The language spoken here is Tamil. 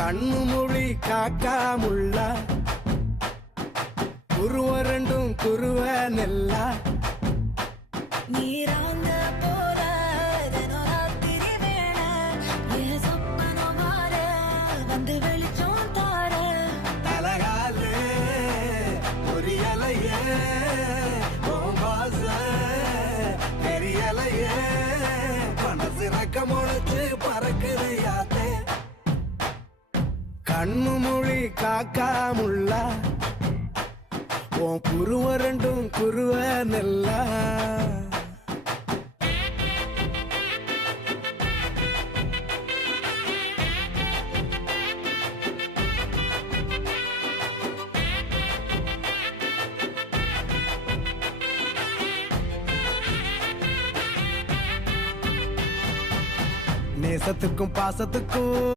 கண்ணு மொழி காக்காமுள்ள குருவ ரெண்டும் குருவ நெல்லா நீராங்க போல தினராத்திரி வேண என் சொப்பனோ மாற வந்து வெளிச்சம் தார தலகாலே பொரியலையே ஓம்பாச பெரியலையே மனசு ரக்க முளைச்சு பறக்குதையாத்தே கண்ணு மொழி காக்காமுள்ள உன் குருவ ரெண்டும் குருவ நெல்லா நேசத்துக்கும் பாசத்துக்கும்